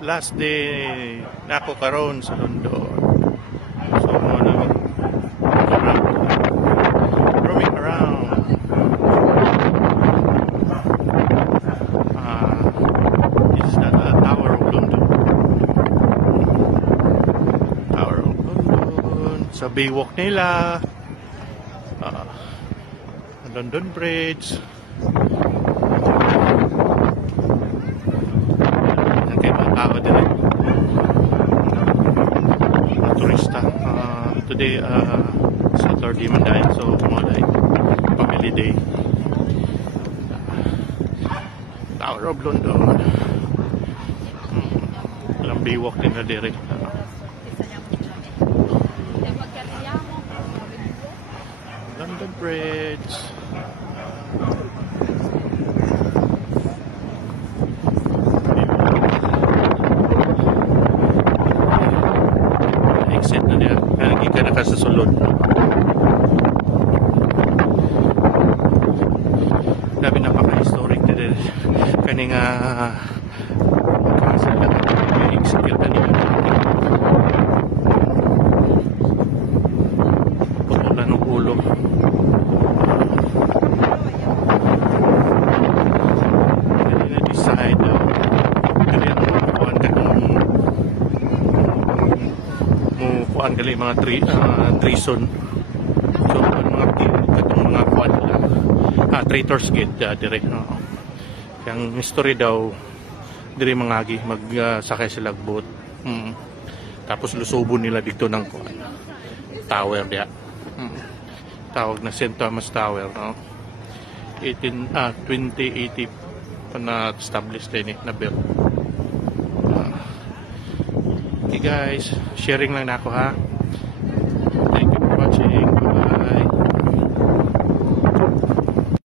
last day na ako karon sa London. So roaming around. This is the Tower of London. Tower of London. Sa Baywalk nila. London Bridge. Turista. Today Saturday man dahil, so more like family day. Tower of London. Walang Baywalk din na dire. London Bridge. Exit na niya. Kaya ka na ka sa sulod. Grabe, napaka-historic na din. Kaning sa lahat yung exit na niya. Putulan ng ulo. Kaya na decide kaya kuhaan ka kuhaan gali mga treason. So mga kuhaan nila Traitors Gate dire. Yang history daw dire mangagi magsakay sila boat. Tapos lusubon nila dito ng kuhaan tower dia. Tawag na St. Thomas Tower, no? 2080 pa na established din na build. Okay guys, sharing lang na ako ha.